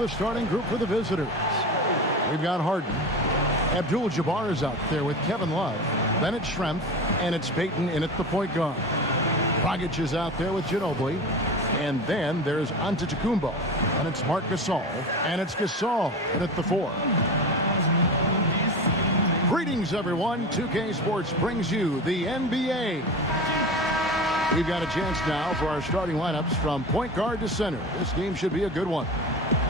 the starting group for the visitors. We've got Harden. Abdul-Jabbar is out there with Kevin Love. Then it's Schrempf, and it's Payton in at the point guard. Dragic is out there with Ginobili. And then there's Antetokounmpo. And it's Marc Gasol. And it's Gasol in at the 4. Greetings, everyone. 2K Sports brings you the NBA. We've got a chance now for our starting lineups from point guard to center. This game should be a good one.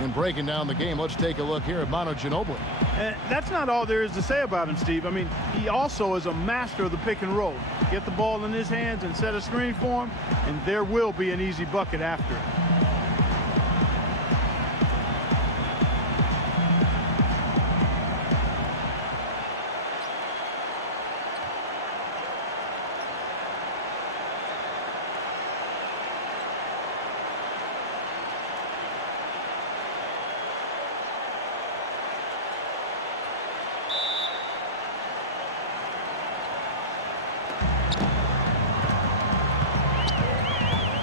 And breaking down the game, let's take a look here at Manu Ginobili. And that's not all there is to say about him, Steve. I mean, he also is a master of the pick and roll. Get the ball in his hands and set a screen for him, and there will be an easy bucket after it.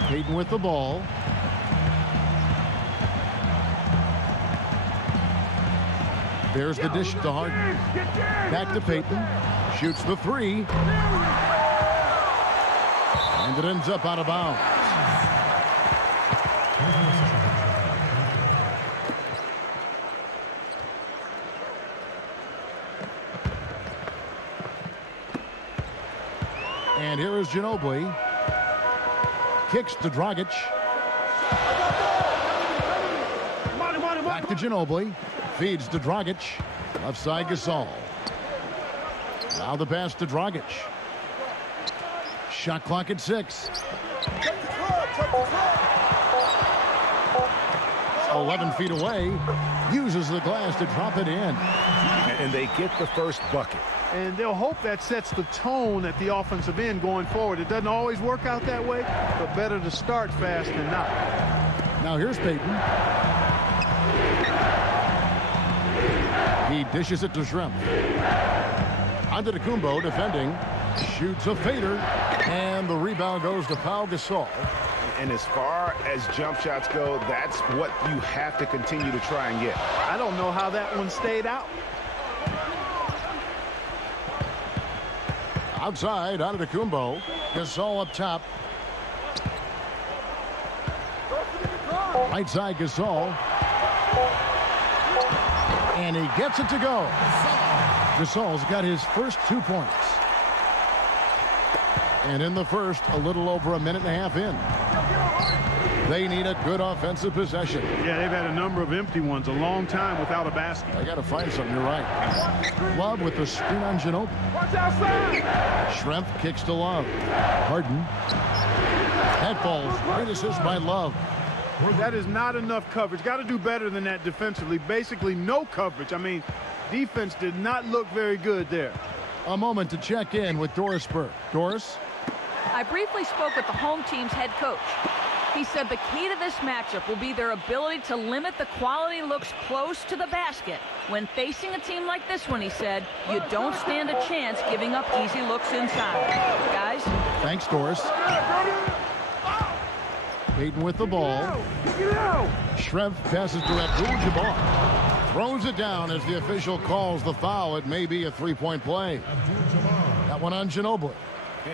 Payton with the ball. There's the dish to Harden. Back to Payton. Shoots the 3. And it ends up out of bounds. And here is Ginobili. Kicks to Dragic. Back to Ginobili. Feeds to Dragic. Left side Gasol. Now the pass to Dragic. Shot clock at 6. 11 feet away. Uses the glass to drop it in. And they get the first bucket. And they'll hope that sets the tone at the offensive end going forward. It doesn't always work out that way, but better to start fast than not. Now here's Payton. He dishes it to Schrempf. Antetokounmpo defending. Shoots a fader. And the rebound goes to Pau Gasol. And as far as jump shots go, that's what you have to continue to try and get. I don't know how that one stayed out. Outside, Antetokounmpo. Gasol up top. Right side, Gasol. And he gets it to go. Gasol's got his first 2 points. And in the first, a little over a minute and a half in. They need a good offensive possession. Yeah, they've had a number of empty ones, a long time without a basket. I got to find something, you're right. Love with the screen on Ginobili. Schrempf kicks to Love. Harden. That falls. Great assist by Love. That is not enough coverage. Got to do better than that defensively. Basically no coverage. I mean, defense did not look very good there. A moment to check in with Doris Burke. Doris? I briefly spoke with the home team's head coach. He said the key to this matchup will be their ability to limit the quality looks close to the basket. When facing a team like this one, he said, you don't stand a chance giving up easy looks inside. Guys? Thanks, Doris. Payton with the ball. Schrempf passes to Abdul-Jabbar. Throws it down as the official calls the foul. It may be a three-point play. That one on Ginobili.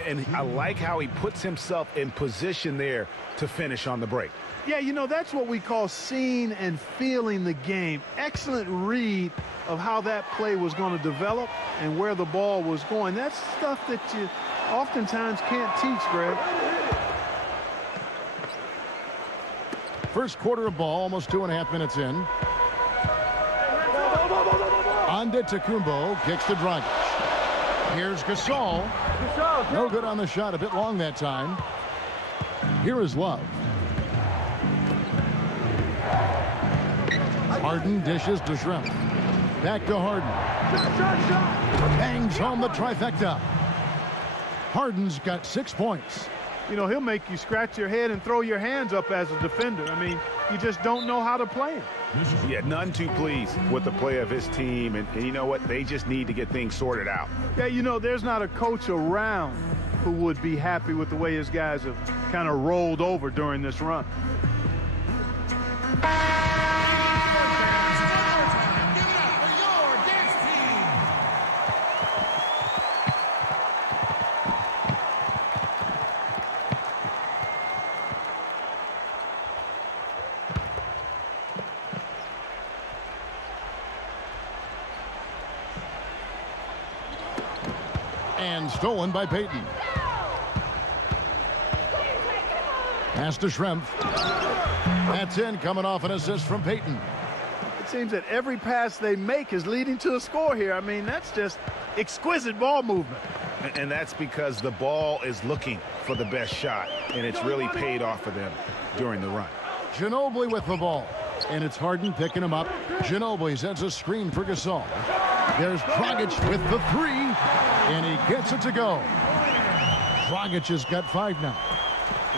And I like how he puts himself in position there to finish on the break. Yeah, you know, that's what we call seeing and feeling the game. Excellent read of how that play was going to develop and where the ball was going. That's stuff that you oftentimes can't teach, Greg. First quarter of ball, almost 2.5 minutes in. Antetokounmpo kicks to Dragic. Here's Gasol. No good on the shot, a bit long that time. Here is Love. Harden dishes to Schrempf. Back to Harden. Bangs home the trifecta. Harden's got 6 points. You know, he'll make you scratch your head and throw your hands up as a defender. I mean, you just don't know how to play him. Yeah, none too pleased with the play of his team. And you know what? They just need to get things sorted out. Yeah, you know, there's not a coach around who would be happy with the way his guys have kind of rolled over during this run. And stolen by Payton. Pass to Schrempf. That's in, coming off an assist from Payton. It seems that every pass they make is leading to a score here. I mean, that's just exquisite ball movement. And that's because the ball is looking for the best shot, and it's really paid off for them during the run. Ginobili with the ball, and it's Harden picking him up. Ginobili sends a screen for Gasol. There's Dragic with the three, and he gets it to go. Dragic has got 5 now.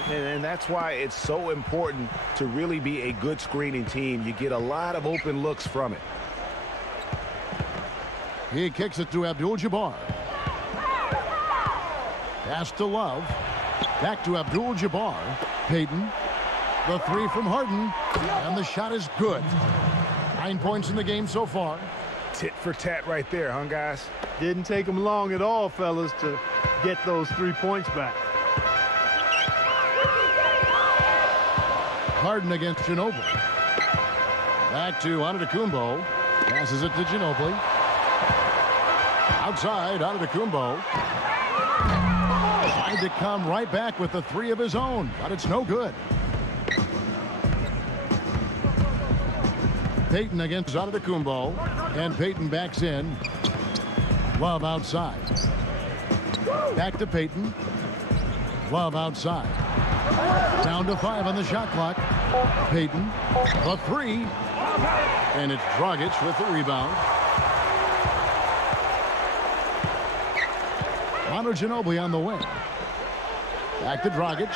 And that's why it's so important to really be a good screening team. You get a lot of open looks from it. He kicks it to Abdul-Jabbar. Pass to Love. Back to Abdul-Jabbar. Payton. The three from Harden. And the shot is good. 9 points in the game so far. Tit for tat right there, huh, guys? Didn't take them long at all, fellas, to get those 3 points back. Harden against Ginobili. Back to Antetokounmpo. Passes it to Ginobili. Outside, Antetokounmpo. Tried to come right back with the three of his own, but it's no good. Payton against Antetokounmpo. And Payton backs in. Love outside. Back to Payton. Love outside. Down to 5 on the shot clock. Payton, the three. And it's Dragic with the rebound. Manu Ginobili on the wing. Back to Dragic.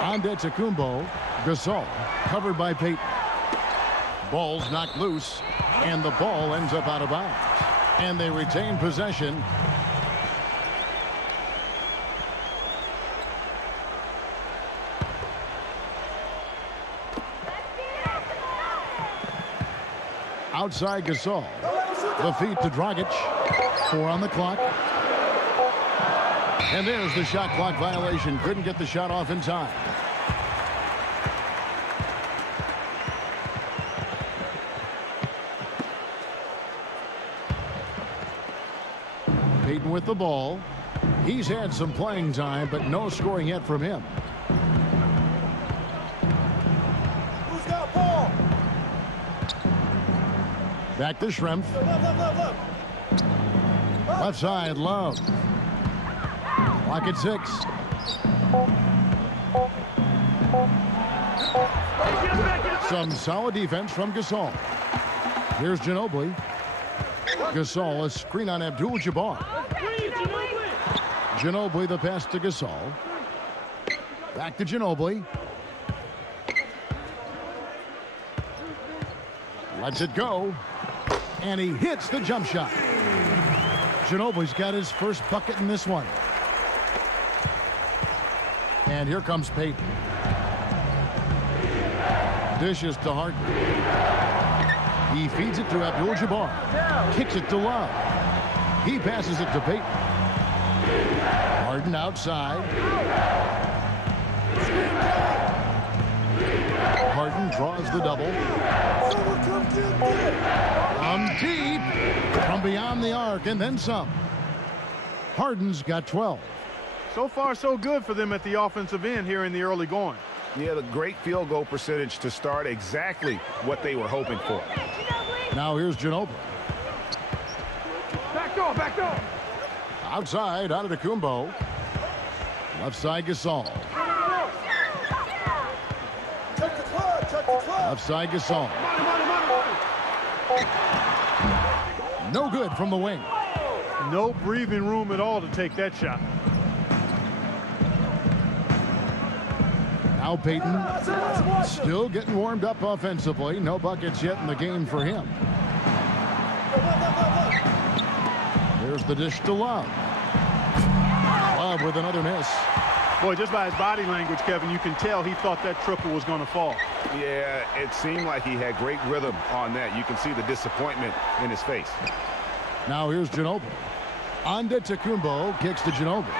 Antetokounmpo. Gasol covered by Payton. Ball's knocked loose. And the ball ends up out of bounds. And they retain possession. Outside Gasol. The feed to Dragic. 4 on the clock. And there's the shot clock violation. Couldn't get the shot off in time. Payton with the ball. He's had some playing time, but no scoring yet from him. Who's got ball? Back to Schrempf. Left side, Love. Clock at 6. Some solid defense from Gasol. Here's Ginobili. Gasol, a screen on Abdul-Jabbar. Ginobili, the pass to Gasol. Back to Ginobili. Lets it go. And he hits the jump shot. Ginobili's got his first bucket in this one. And here comes Payton. Dishes to Harden. He feeds it to Abdul-Jabbar. Kicks it to Love. He passes it to Payton. Harden outside. Harden draws the double. From deep. From beyond the arc and then some. Harden's got 12. So far, so good for them at the offensive end here in the early going. Yeah, the great field goal percentage to start exactly what they were hoping for. Now here's Ginobili. Back door, back door. Outside, Antetokounmpo. Left side, Gasol. Left side, Gasol. No good from the wing. No breathing room at all to take that shot. Now Payton still getting warmed up offensively. No buckets yet in the game for him. There's the dish to Love. Love with another miss. Boy, just by his body language, Kevin, you can tell he thought that triple was going to fall. Yeah, it seemed like he had great rhythm on that. You can see the disappointment in his face. Now here's Ginobili. Antetokounmpo kicks to Ginobili.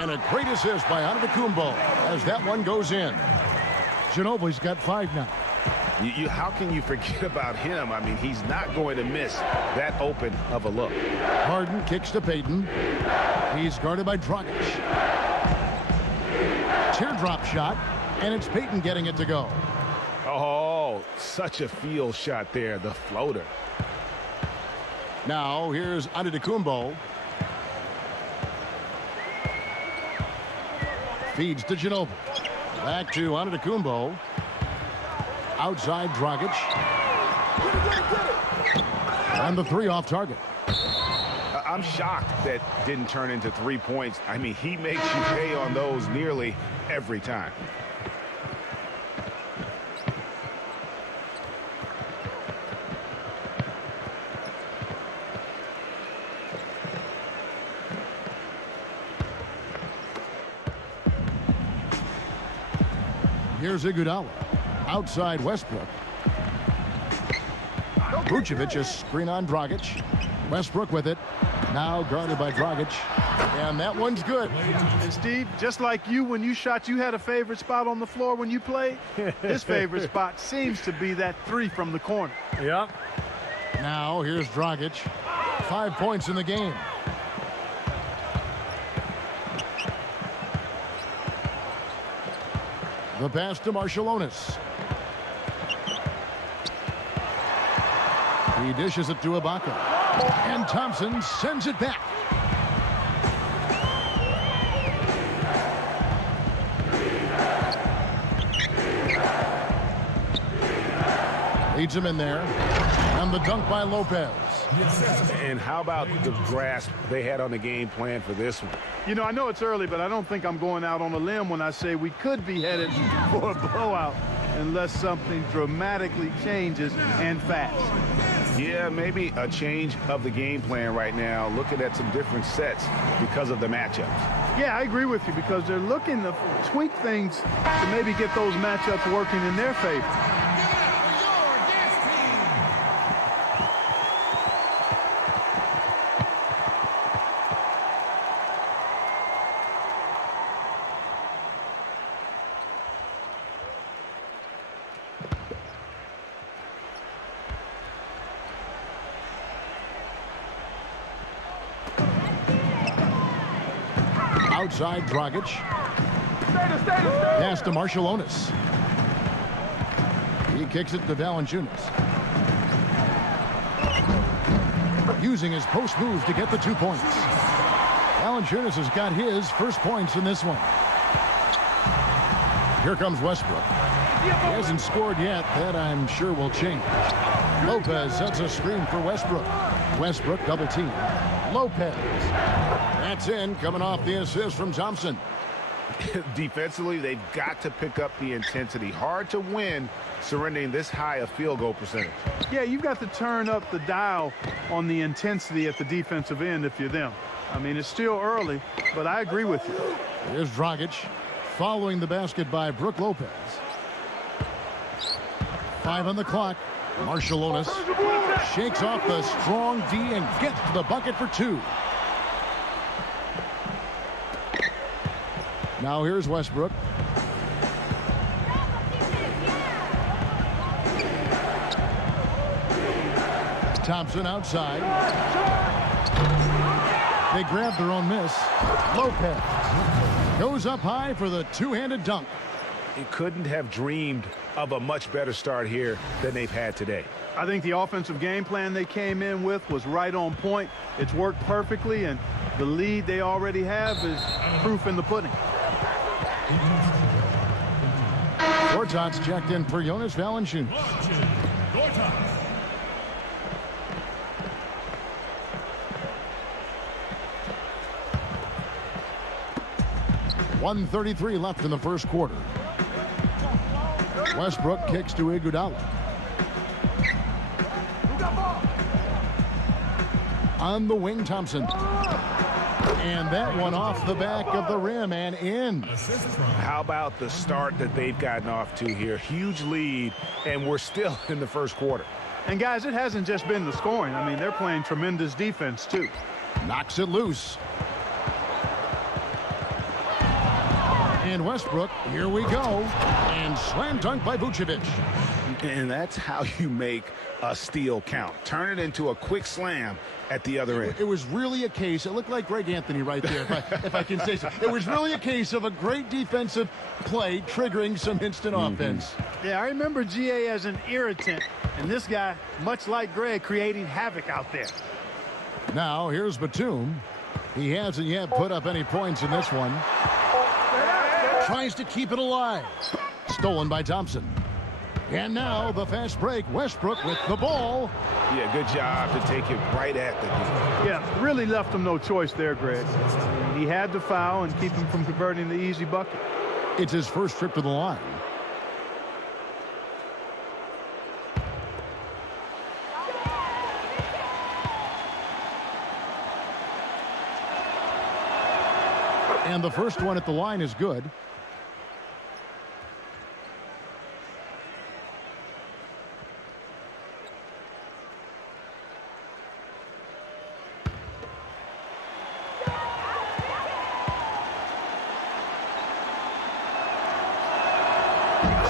And a great assist by Antetokounmpo as that one goes in. Ginobili's got 5 now. How can you forget about him? I mean, he's not going to miss that open of a look. Harden kicks to Payton. He's guarded by Dragic. Teardrop shot, and it's Payton getting it to go. Oh, such a field shot there, the floater. Now here's Antetokounmpo. Feeds to Ginobili. Back to Antetokounmpo. Outside Dragic. And the three off target. I'm shocked that didn't turn into 3 points. I mean, he makes you pay on those nearly every time. Here's Iguodala. Outside Westbrook. Vucevic a screen on Dragic. Westbrook with it. Now guarded by Dragic. And that one's good. And Steve, just like you, when you shot, you had a favorite spot on the floor when you played. His favorite spot seems to be that three from the corner. Yep. Now here's Dragic. 5 points in the game. The pass to Marciulionis. He dishes it to Ibaka. And Thompson sends it back. Leads him in there. And the dunk by Lopez. And how about the grasp they had on the game plan for this one? You know, I know it's early, but I don't think I'm going out on a limb when I say we could be headed for a blowout unless something dramatically changes and fast. Yeah, maybe a change of the game plan right now, looking at some different sets because of the matchups. Yeah, I agree with you because they're looking to tweak things to maybe get those matchups working in their favor. Outside Dragic. Pass to Marciulionis. He kicks it to Valanciunas. Using his post move to get the 2 points. Valanciunas has got his first points in this one. Here comes Westbrook. He hasn't scored yet. That I'm sure will change. Lopez sets a screen for Westbrook. Westbrook double team. Lopez. That's in, coming off the assist from Thompson. Defensively, they've got to pick up the intensity. Hard to win surrendering this high a field goal percentage. Yeah, you've got to turn up the dial on the intensity at the defensive end if you're them. I mean, it's still early, but I agree with you. Here's Dragic following the basket by Brook Lopez. 5 on the clock. Marciulionis shakes off the strong D and gets to the bucket for 2. Now here's Westbrook. Thompson outside. They grab their own miss. Lopez goes up high for the two-handed dunk. He couldn't have dreamed of a much better start here than they've had today. I think the offensive game plan they came in with was right on point. It's worked perfectly, and the lead they already have is proof in the pudding. Gortat's checked in for Jonas Valanciunas. 1:33 left in the first quarter. Westbrook kicks to Iguodala. On the wing, Thompson. And that one off the back of the rim and in. How about the start that they've gotten off to here? Huge lead, and we're still in the first quarter. And, guys, it hasn't just been the scoring. I mean, they're playing tremendous defense, too. Knocks it loose. And Westbrook, here we go. And slam dunk by Vucevic. And that's how you make a steal count. Turn it into a quick slam at the other end. It was really a case. It looked like Greg Anthony right there, if I can say so. It was really a case of a great defensive play triggering some instant offense. Yeah, I remember GA as an irritant, and this guy, much like Greg, creating havoc out there. Now, here's Batum. He hasn't yet put up any points in this one. Tries to keep it alive. Stolen by Thompson. And now the fast break. Westbrook with the ball. Yeah, good job to take it right at the D. Yeah, really left him no choice there, Greg. He had to foul and keep him from converting the easy bucket. It's his first trip to the line. And the first one at the line is good.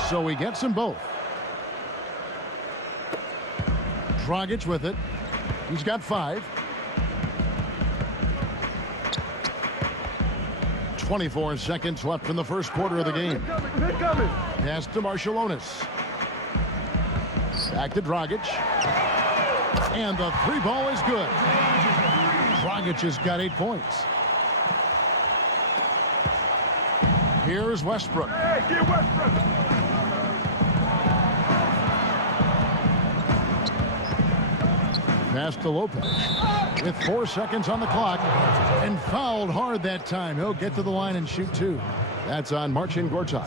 So he gets them both. Dragic with it. He's got 5. 24 seconds left in the first quarter of the game. Pass to Marciulionis. Back to Dragic. And the 3 ball is good. Dragic has got 8 points. Here's Westbrook. Hey, get Westbrook. Pass to Lopez with 4 seconds on the clock and fouled hard that time. He'll get to the line and shoot 2. That's on Marcin Gortat.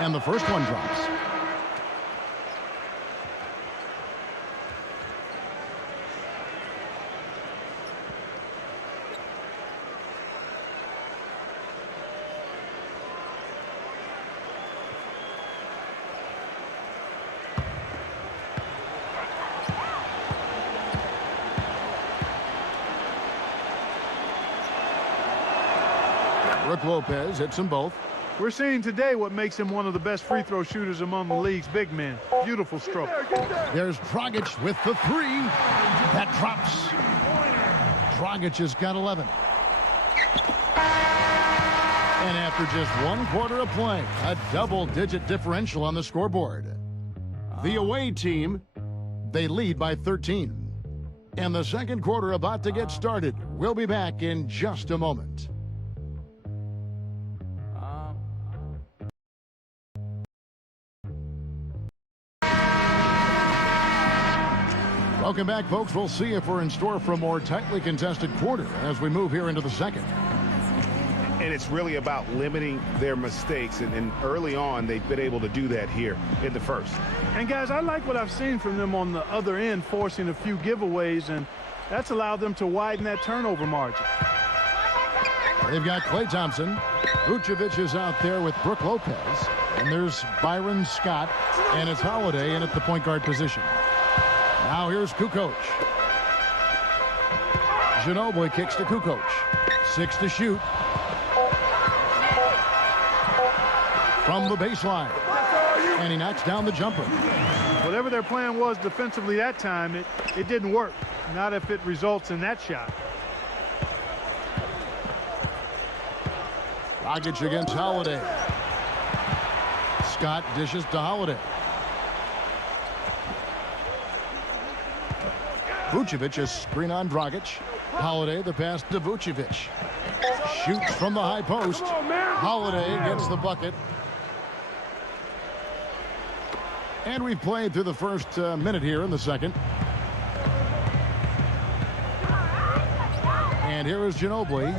And the first one drops. Brook Lopez hits them both. We're seeing today what makes him one of the best free throw shooters among the league's big men. Beautiful stroke. There's Dragic with the 3. That drops. Dragic has got 11. And after just 1 quarter of play, a double-digit differential on the scoreboard. The away team, they lead by 13. And the second quarter about to get started. We'll be back in just a moment. Welcome back, folks. We'll see if we're in store for a more tightly contested quarter as we move here into the second. And it's really about limiting their mistakes. And early on, they've been able to do that here in the first. And, guys, I like what I've seen from them on the other end, forcing a few giveaways, and that's allowed them to widen that turnover margin. They've got Klay Thompson. Vucevic is out there with Brook Lopez. And there's Byron Scott. And it's Holiday in at the point guard position. Now here's Kukoc. Ginobili kicks to Kukoc. 6 to shoot. From the baseline. And he knocks down the jumper. Whatever their plan was defensively that time, it didn't work. Not if it results in that shot. Dragic against Holiday. Scott dishes to Holiday. Vucevic is screen on Dragic. Holiday the pass to Vucevic. Shoots from the high post. Holiday gets the bucket. And we've played through the first minute here in the second. And here is Ginobili.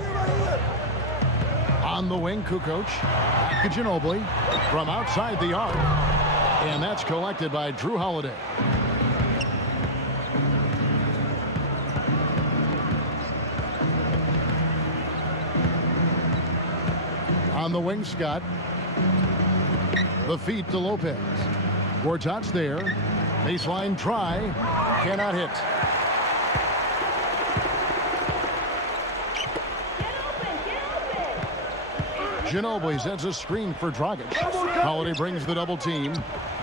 On the wing, Kukoc. Back to Ginobili from outside the arc. And that's collected by Drew Holiday. On the wing, Scott. The feed to Lopez. Gortat's there. Baseline try. Cannot hit. Ginobili sets a screen for Dragic. Holiday brings the double team.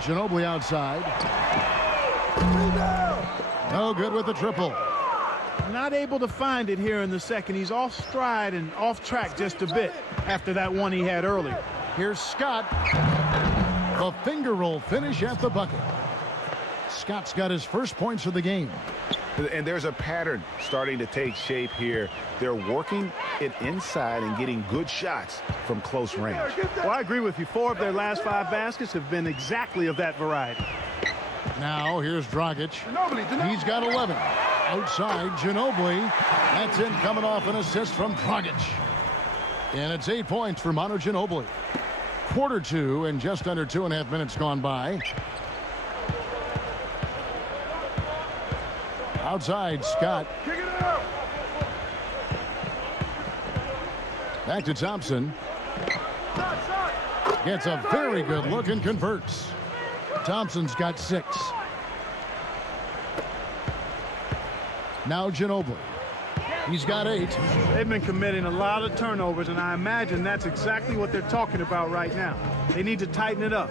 Ginobili outside. No good with the triple. Not able to find it here in the second. He's off stride and off track just a bit after that one he had earlier. Here's Scott. The finger roll finish at the bucket. Scott's got his first points of the game. And there's a pattern starting to take shape here. They're working it inside and getting good shots from close range. Well, I agree with you. 4 of their last 5 baskets have been exactly of that variety. Now here's Dragic. He's got 11. Outside, Ginobili. That's in, coming off an assist from Dragic. And it's 8 points for Manu Ginobili. Quarter 2 and just under 2.5 minutes gone by. Outside, Scott. Back to Thompson. Gets a very good look and converts. Thompson's got 6. Now Ginobili. He's got 8. They've been committing a lot of turnovers, and I imagine that's exactly what they're talking about right now. They need to tighten it up.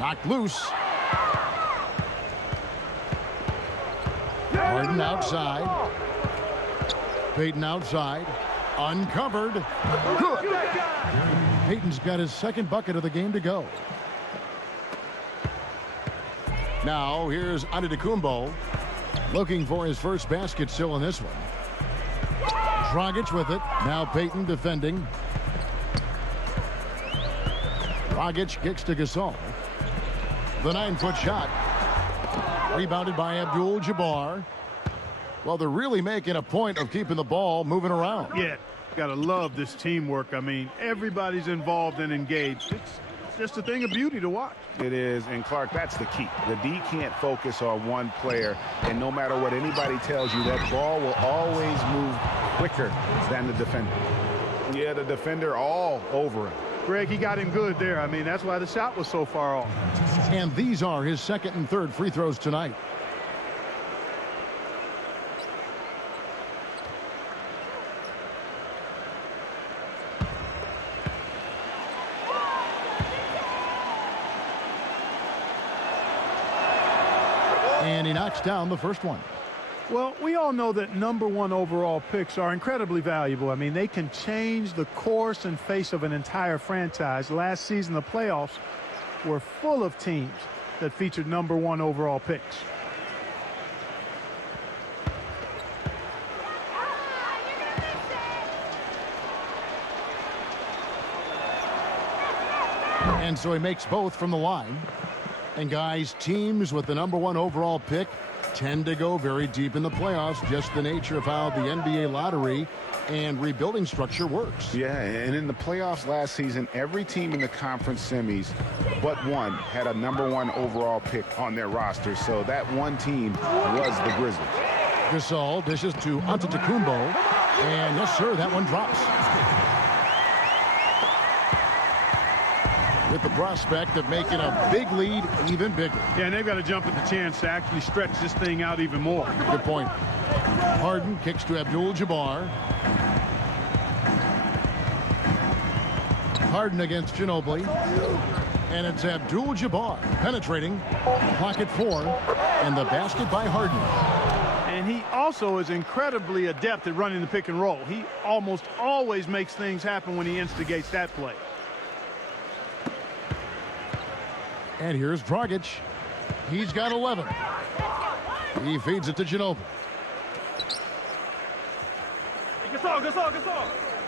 Knocked loose. Harden outside. Payton outside. Uncovered. Good. Payton's got his second bucket of the game to go. Now here's Antetokounmpo looking for his first basket still in this one. Dragic with it. Now Payton defending. Dragic kicks to Gasol. The 9-foot shot. Rebounded by Abdul-Jabbar. Well, they're really making a point of keeping the ball moving around. Yeah, got to love this teamwork. I mean, everybody's involved and engaged. It's just a thing of beauty to watch. It is, and Clark, that's the key. The D can't focus on one player, and no matter what anybody tells you, that ball will always move quicker than the defender. Yeah, the defender all over him. Greg, he got him good there. I mean, that's why the shot was so far off. And these are his second and third free throws tonight. And he knocks down the first one. Well, we all know that #1 overall picks are incredibly valuable. I mean, they can change the course and face of an entire franchise. Last season, the playoffs were full of teams that featured #1 overall picks. And so he makes both from the line. And guys, teams with the #1 overall pick tend to go very deep in the playoffs. Just the nature of how the NBA lottery and rebuilding structure works. Yeah, and in the playoffs last season, every team in the conference semis but one had a #1 overall pick on their roster. So that one team was the Grizzlies. Gasol dishes to Antetokounmpo. And yes, sir, that one drops. With the prospect of making a big lead even bigger. Yeah, and they've got to jump at the chance to actually stretch this thing out even more. Good point. Harden kicks to Abdul-Jabbar. Harden against Ginobili. And it's Abdul-Jabbar penetrating. Pocket 4. And the basket by Harden. And he also is incredibly adept at running the pick and roll. He almost always makes things happen when he instigates that play. And here's Dragic. He's got 11. He feeds it to Ginobili.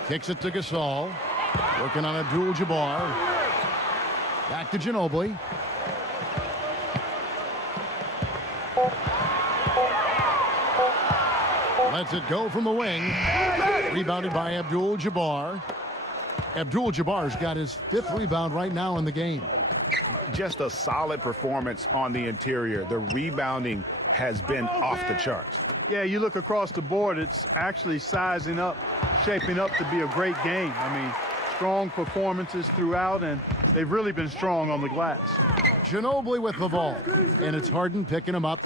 Kicks it to Gasol. Working on Abdul-Jabbar. Back to Ginobili. Lets it go from the wing. Rebounded by Abdul-Jabbar. Abdul-Jabbar's got his 5th rebound right now in the game. Just a solid performance on the interior. The rebounding has been off the charts. Yeah, you look across the board, it's actually sizing up, shaping up to be a great game. I mean, strong performances throughout, and they've really been strong on the glass. Ginobili with the ball, and it's Harden picking him up.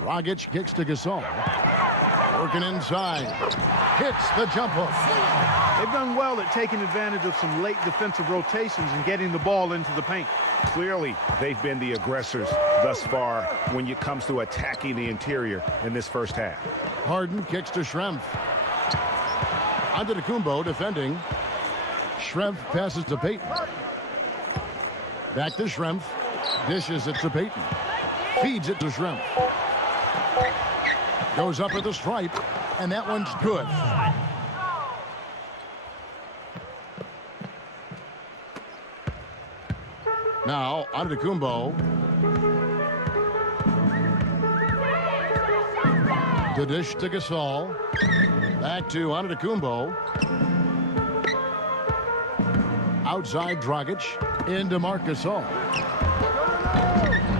Dragic kicks to Gasol. Working inside. Hits the jump hook. They've done well at taking advantage of some late defensive rotations and getting the ball into the paint. Clearly, they've been the aggressors thus far when it comes to attacking the interior in this first half. Harden kicks to Schrempf. Antetokounmpo defending. Schrempf passes to Payton. Back to Schrempf. Dishes it to Payton. Feeds it to Schrempf. Goes up at the stripe, and that one's good. Now, Antetokounmpo. The dish to Gasol. Back to Antetokounmpo. Outside Dragic. Into Marc Gasol.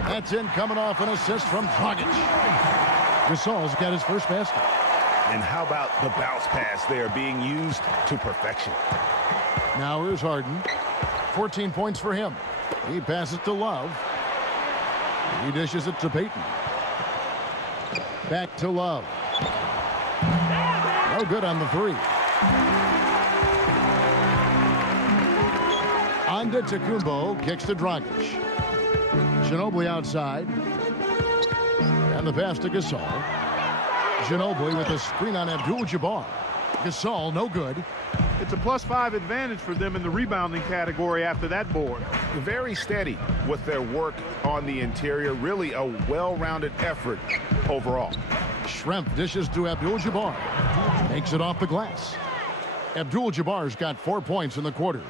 That's in, coming off an assist from Dragic. Gasol's got his first basket. And how about the bounce pass there being used to perfection? Now here's Harden. 14 points for him. He passes to Love. He dishes it to Payton. Back to Love. No good on the 3. Antetokounmpo kicks to Dragic. Ginobili outside. And the pass to Gasol. Ginobili with a screen on Abdul-Jabbar. Gasol, no good. It's a +5 advantage for them in the rebounding category after that board. Very steady with their work on the interior. Really a well-rounded effort overall. Schrempf dishes to Abdul-Jabbar. Makes it off the glass. Abdul-Jabbar's got 4 points in the quarter.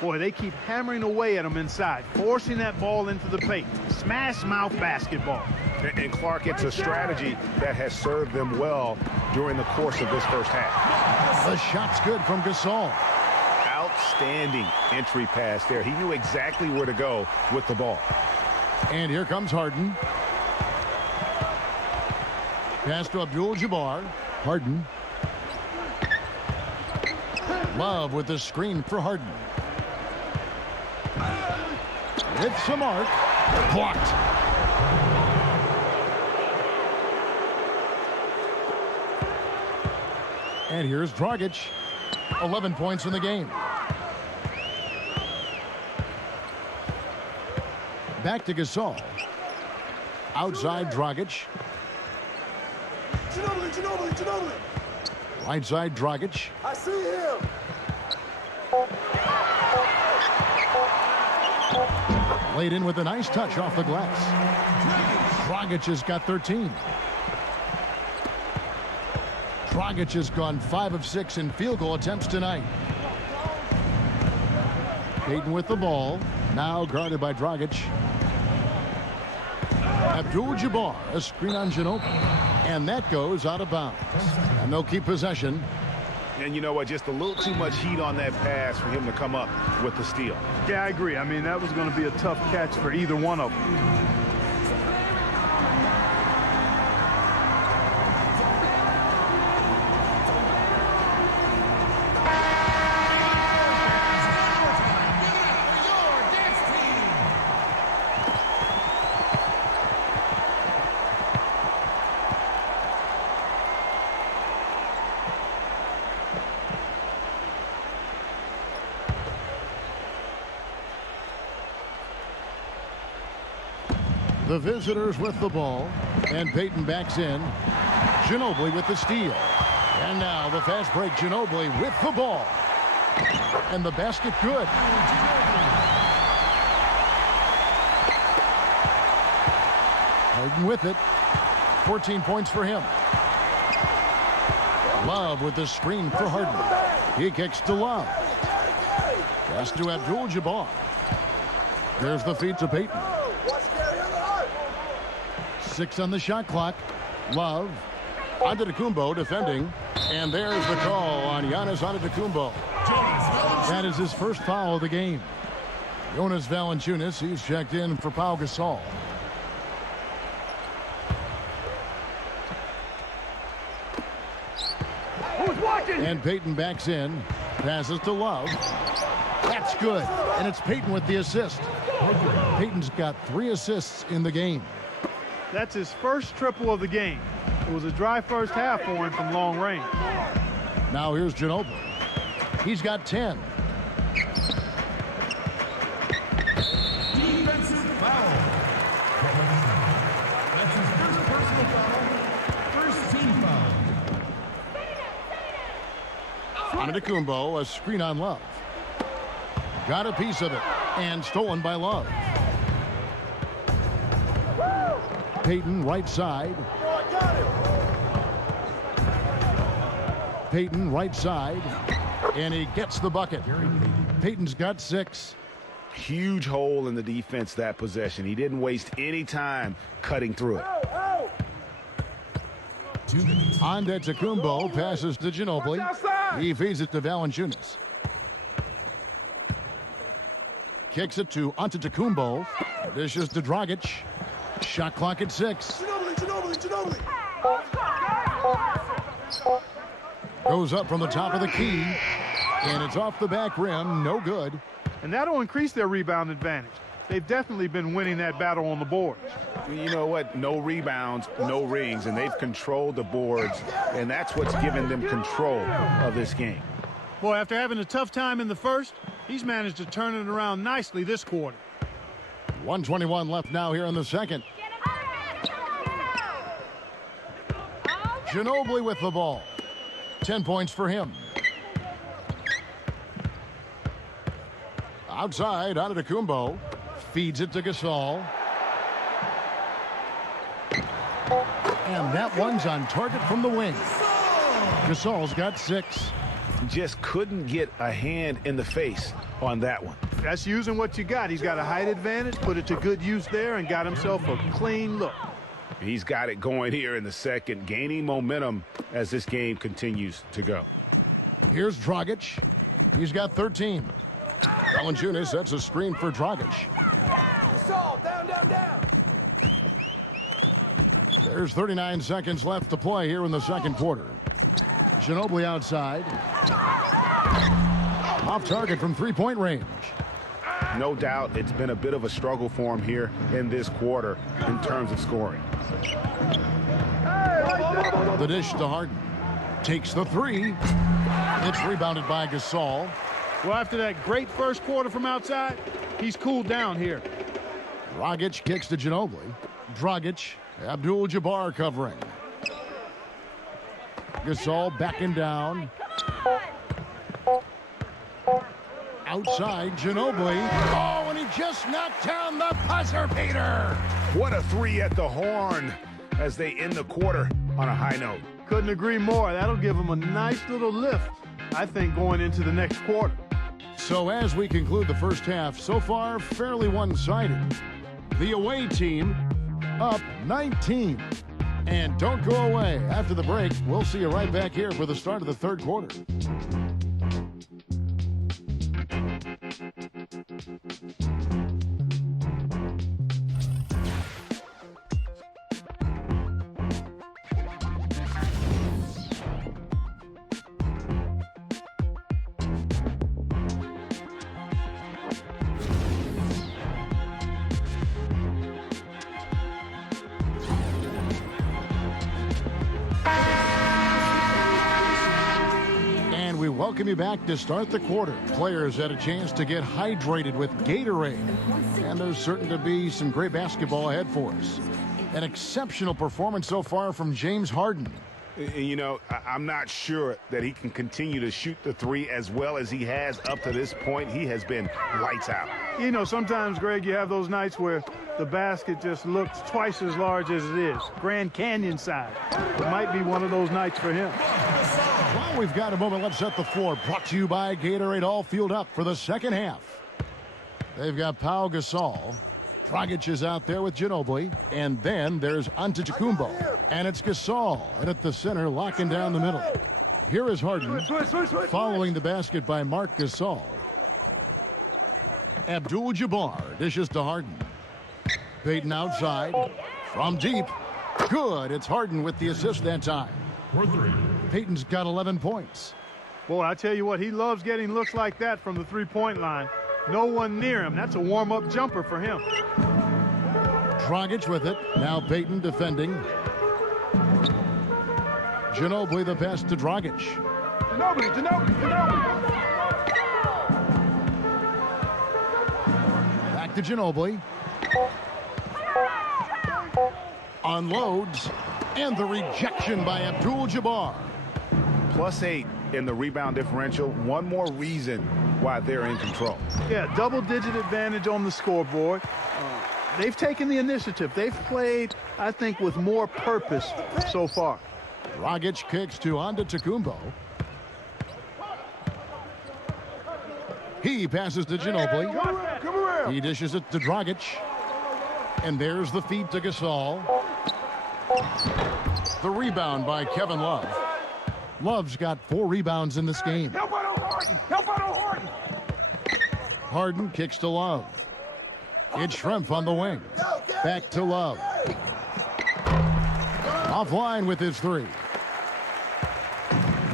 Boy, they keep hammering away at him inside, forcing that ball into the paint. Smash mouth basketball. And Clark, it's a strategy that has served them well during the course of this first half. The shot's good from Gasol. Outstanding entry pass there. He knew exactly where to go with the ball. And here comes Harden. Pass to Abdul-Jabbar. Harden. Love with the screen for Harden. Hits the mark. Blocked. And here's Dragic. 11 points in the game. Back to Gasol. Outside Dragic. Ginobili. Right side Dragic. I see him. Laid in with a nice touch off the glass. Dragic has got 13. Dragic has gone 5 of 6 in field goal attempts tonight. Payton with the ball. Now guarded by Dragic. Abdul-Jabbar, a screen on Ginobili. And that goes out of bounds. And they'll keep possession. And you know what? Just a little too much heat on that pass for him to come up with the steal. Yeah, I agree. I mean, that was going to be a tough catch for either one of them. The visitors with the ball. And Payton backs in. Ginobili with the steal. And now the fast break. Ginobili with the ball. And the basket good. Harden with it. 14 points for him. Love with the screen for Harden. He kicks to Love. Pass to Abdul-Jabbar. There's the feed to Payton. 6 on the shot clock. Love. Antetokounmpo defending. And there's the call on Giannis Antetokounmpo. That is his first foul of the game. Jonas Valanciunas, he's checked in for Pau Gasol. And Payton backs in. Passes to Love. That's good. And it's Payton with the assist. Payton's got 3 assists in the game. That's his first triple of the game. It was a dry first half for him from long range. Now here's Ginobili. He's got 10. Defensive foul. That's his first personal foul. First team foul. Antetokounmpo, a screen on Love. Got a piece of it. And stolen by Love. Payton right side. Payton right side. And he gets the bucket. Payton's got 6. Huge hole in the defense that possession. He didn't waste any time cutting through it. Antetokounmpo passes to Ginobili. He feeds it to Valanciunas. Kicks it to Antetokounmpo. Dishes to Dragic. Shot clock at 6. Ginobili. Goes up from the top of the key. And it's off the back rim. No good. And that'll increase their rebound advantage. They've definitely been winning that battle on the boards. You know what? No rebounds, no rings, and they've controlled the boards, and that's what's given them control of this game. Boy, after having a tough time in the first, he's managed to turn it around nicely this quarter. 1:21 left now here in the second. Ginobili with the ball. 10 points for him. Outside, Antetokounmpo feeds it to Gasol. And that one's on target from the wing. Gasol's got 6. Just couldn't get a hand in the face on that one. That's using what you got. He's got a height advantage, put it to good use there, and got himself a clean look. He's got it going here in the second, gaining momentum as this game continues to go. Here's Dragic. He's got 13. Valanciunas sets a screen for Dragic. Down. There's 39 seconds left to play here in the second quarter. Ginobili outside. Off target from three-point range. No doubt it's been a bit of a struggle for him here in this quarter in terms of scoring. The dish to Harden. Takes the 3. It's rebounded by Gasol. Well, after that great first quarter from outside, he's cooled down here. Dragic kicks to Ginobili. Dragic, Abdul-Jabbar covering. Gasol backing down. Outside, Ginobili. Oh, and he just knocked down the buzzer beater. What a 3 at the horn as they end the quarter on a high note. Couldn't agree more. That'll give him a nice little lift, I think, going into the next quarter. So as we conclude the first half, so far fairly one-sided. The away team up 19. And don't go away. After the break, we'll see you right back here for the start of the third quarter. Welcome you back to start the quarter. Players had a chance to get hydrated with Gatorade, and there's certain to be some great basketball ahead for us. An exceptional performance so far from James Harden. You know, I'm not sure that he can continue to shoot the 3 as well as he has up to this point. He has been lights out. You know, sometimes, Greg, you have those nights where the basket just looks twice as large as it is. Grand Canyon size. It might be one of those nights for him. Well, we've got a moment. Let's set the floor. Brought to you by Gatorade, all fueled up for the second half. They've got Pau Gasol. Dragic is out there with Ginobili. And then there's Antetokounmpo. And it's Gasol. And at the center, locking down the middle. Here is Harden. Following the basket by Marc Gasol. Abdul-Jabbar dishes to Harden. Payton outside. From deep. Good. It's Harden with the assist that time. Payton's got 11 points. Boy, I tell you what, he loves getting looks like that from the three-point line. No one near him. That's a warm-up jumper for him. Dragic with it. Now Payton defending. Ginobili the pass to Dragic. Ginobili. Back to Ginobili. Unloads. And the rejection by Abdul-Jabbar. +8 in the rebound differential. One more reason why they're in control. Yeah, double-digit advantage on the scoreboard. They've taken the initiative. They've played, I think, with more purpose so far. Dragic kicks to Antetokounmpo. He passes to Ginobili. He dishes it to Dragic. And there's the feed to Gasol. The rebound by Kevin Love. Love's got 4 rebounds in this game. Help out Harden. Harden kicks to Love. It's Schrempf on the wing. Back to Love. Offline with his 3.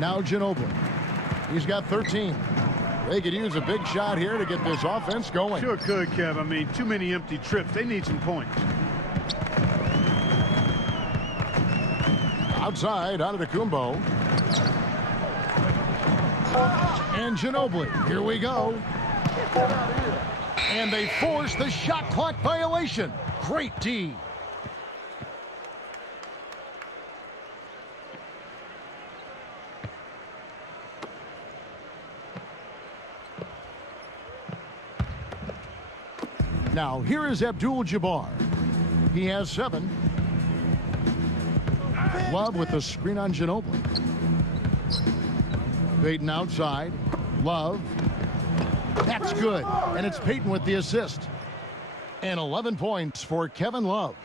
Now Ginobili. He's got 13. They could use a big shot here to get this offense going. Sure could, Kev. I mean, too many empty trips. They need some points. Outside, Antetokounmpo. And Ginobili. Here we go. And they force the shot clock violation. Great D. Now, here is Abdul-Jabbar. He has 7. Love with the screen on Ginobili. Payton outside. Love. That's good. And it's Payton with the assist. And 11 points for Kevin Love.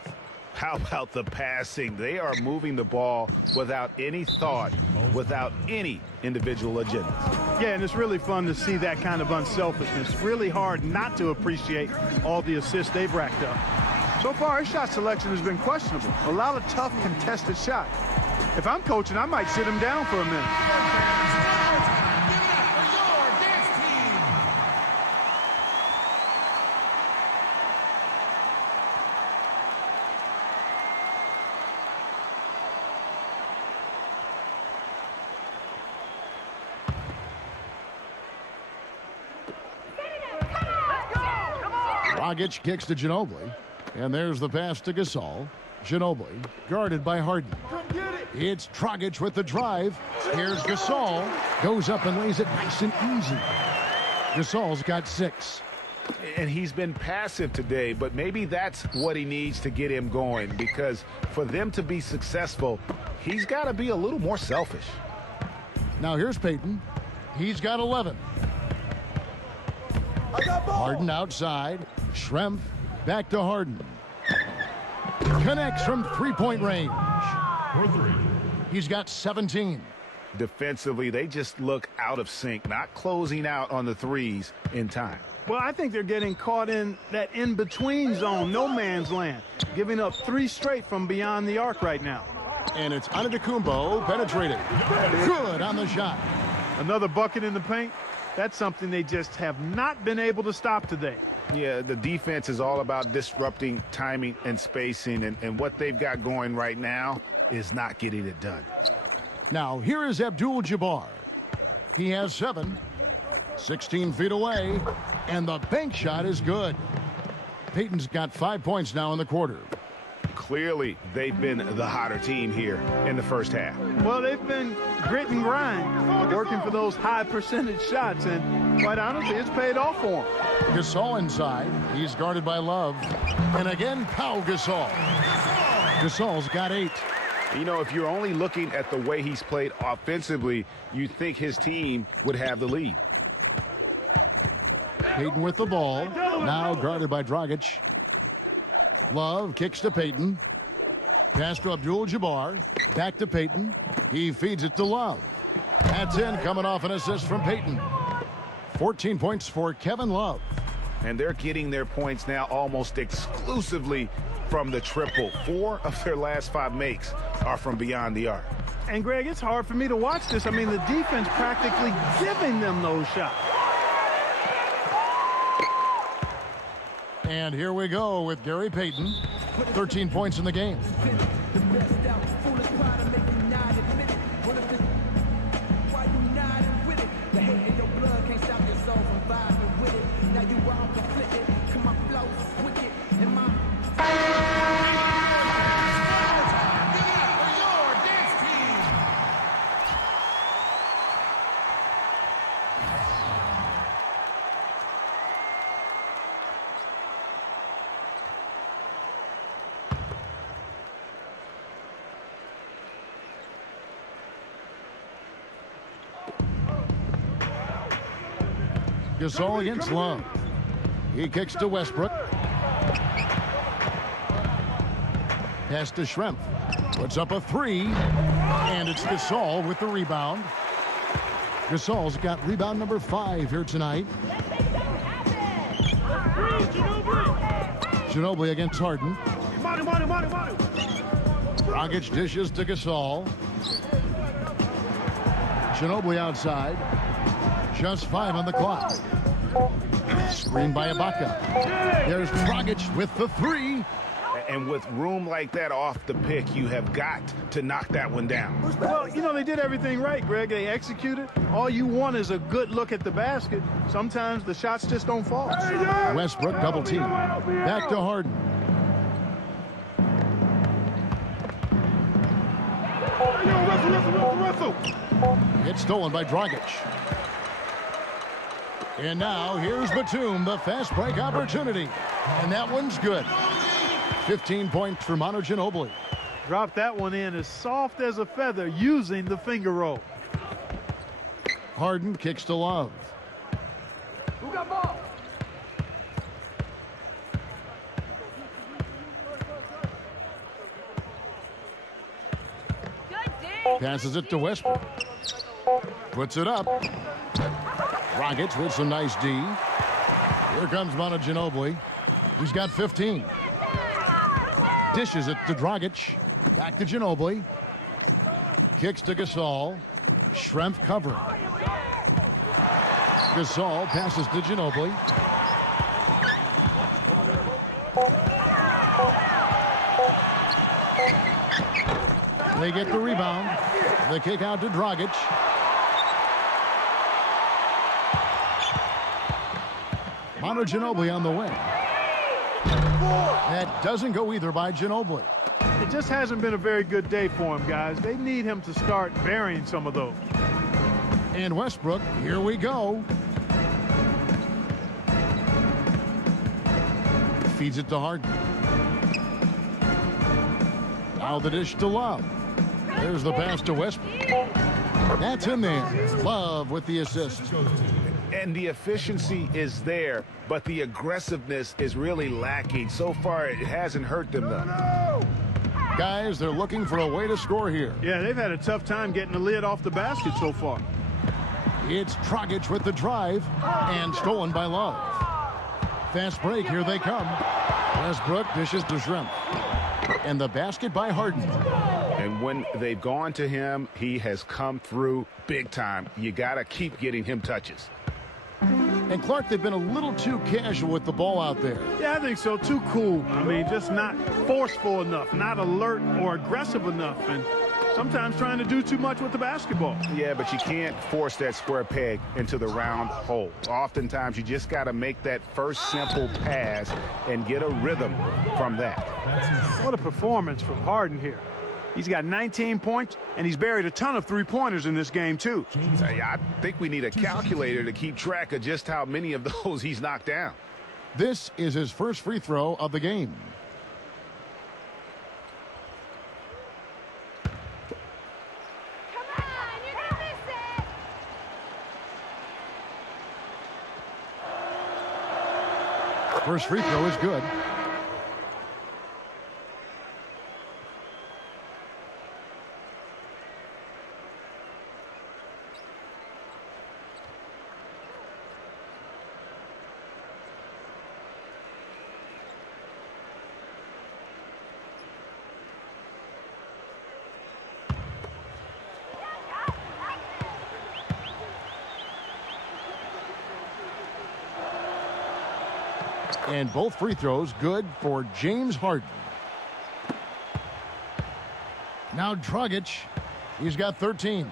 How about the passing? They are moving the ball without any thought, without any individual agenda. Yeah, and it's really fun to see that kind of unselfishness. Really hard not to appreciate all the assists they've racked up. So far, his shot selection has been questionable. A lot of tough, contested shots. If I'm coaching, I might sit him down for a minute. Dragic kicks to Ginobili. And there's the pass to Gasol. Ginobili guarded by Harden. It's Dragic with the drive. Here's Gasol. Goes up and lays it nice and easy. Gasol's got 6. And he's been passive today, but maybe that's what he needs to get him going, because for them to be successful, he's got to be a little more selfish. Now here's Payton. He's got 11. Harden outside. Schrempf back to Harden. Connects from three-point range. He's got 17. Defensively, they just look out of sync, not closing out on the threes in time. Well, I think they're getting caught in that in-between zone, no man's land, giving up 3 straight from beyond the arc right now. And it's Antetokounmpo penetrating. Good on the shot. Another bucket in the paint. That's something they just have not been able to stop today. Yeah, the defense is all about disrupting timing and spacing, and what they've got going right now is not getting it done. Now, here is Abdul-Jabbar. He has 7. 16 feet away, and the bank shot is good. Payton's got 5 points now in the quarter. Clearly, they've been the hotter team here in the first half. Well, they've been grit and grind, working for those high percentage shots, and quite honestly, it's paid off for them. Gasol inside. He's guarded by Love. And again, Pau Gasol. Gasol's got 8. You know, if you're only looking at the way he's played offensively, you'd think his team would have the lead. Payton with the ball. Now guarded by Dragic. Love kicks to Payton. Pass to Abdul-Jabbar. Back to Payton. He feeds it to Love. That's in, coming off an assist from Payton. 14 points for Kevin Love. And they're getting their points now almost exclusively from the triple. 4 of their last 5 makes are from beyond the arc. And, Greg, it's hard for me to watch this. I mean, the defense practically giving them those shots. And here we go with Gary Payton. 13 points in the game. Gasol against Love. He kicks to Westbrook. Pass to Schrempf. Puts up a 3. And it's Gasol with the rebound. Gasol's got rebound number 5 here tonight. Ginobili against Harden. Dragic dishes to Gasol. Ginobili outside. Just 5 on the clock. Screen by Ibaka. There's Dragic with the 3. And with room like that off the pick, you have got to knock that one down. Well, you know, they did everything right, Greg. They executed. All you want is a good look at the basket. Sometimes the shots just don't fall. Westbrook double team. Back to Harden. It's stolen by Dragic. And now here's Batum, the fast break opportunity. And that one's good. 15 points for Manu Ginobili. Dropped that one in as soft as a feather using the finger roll. Harden kicks to Love. Who got ball? Passes it to Westbrook. Puts it up. Dragic with some nice D. Here comes Manu Ginobili. He's got 15. Dishes it to Dragic. Back to Ginobili. Kicks to Gasol. Schrempf covering. Gasol passes to Ginobili. They get the rebound. The kick out to Dragic. Manu Ginobili on the wing. That doesn't go either by Ginobili. It just hasn't been a very good day for him, guys. They need him to start burying some of those. And Westbrook, here we go. Feeds it to Harden. Now the dish to Love. There's the pass to Westbrook. That's in there. Love with the assist. And the efficiency is there, but the aggressiveness is really lacking. So far, it hasn't hurt them, though. Guys, they're looking for a way to score here. Yeah, they've had a tough time getting the lid off the basket so far. It's Dragic with the drive and stolen by Love. Fast break, here they come. Westbrook dishes to Schrempf. And the basket by Harden. And when they've gone to him, he has come through big time. You got to keep getting him touches. And Clark, they've been a little too casual with the ball out there. Yeah, I think so. Too cool. I mean, just not forceful enough, not alert or aggressive enough, and sometimes trying to do too much with the basketball. Yeah, but you can't force that square peg into the round hole. Oftentimes, you just got to make that first simple pass and get a rhythm from that. What a performance from Harden here. He's got 19 points, and he's buried a ton of three-pointers in this game, too. I think we need a calculator to keep track of just how many of those he's knocked down. This is his first free throw of the game. Come on, you can miss it. First free throw is good. And both free throws good for James Harden. Now Dragic. He's got 13.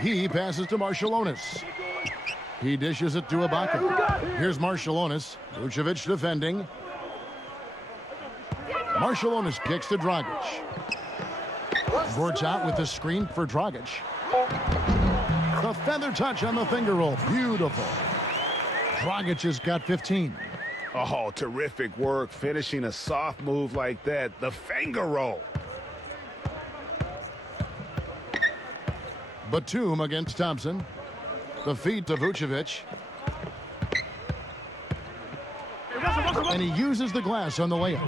He passes to Marciulionis. He dishes it to Ibaka. Here's Marciulionis. Vucevic defending. Marciulionis kicks to Dragic. Gortz out with the screen for Dragic. The feather touch on the finger roll. Beautiful. Dragic has got 15. Oh, terrific work finishing a soft move like that. The finger roll. Batum against Thompson. The feed to Vucevic. And he uses the glass on the layup.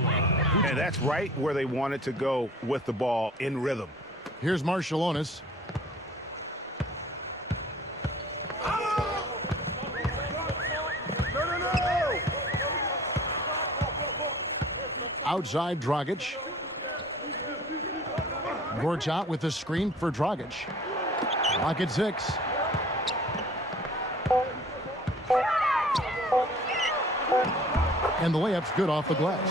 And that's right where they wanted to go with the ball in rhythm. Here's Marciulionis. Outside Dragic. Gortz out with the screen for Dragic. Clock at 6. And the layup's good off the glass.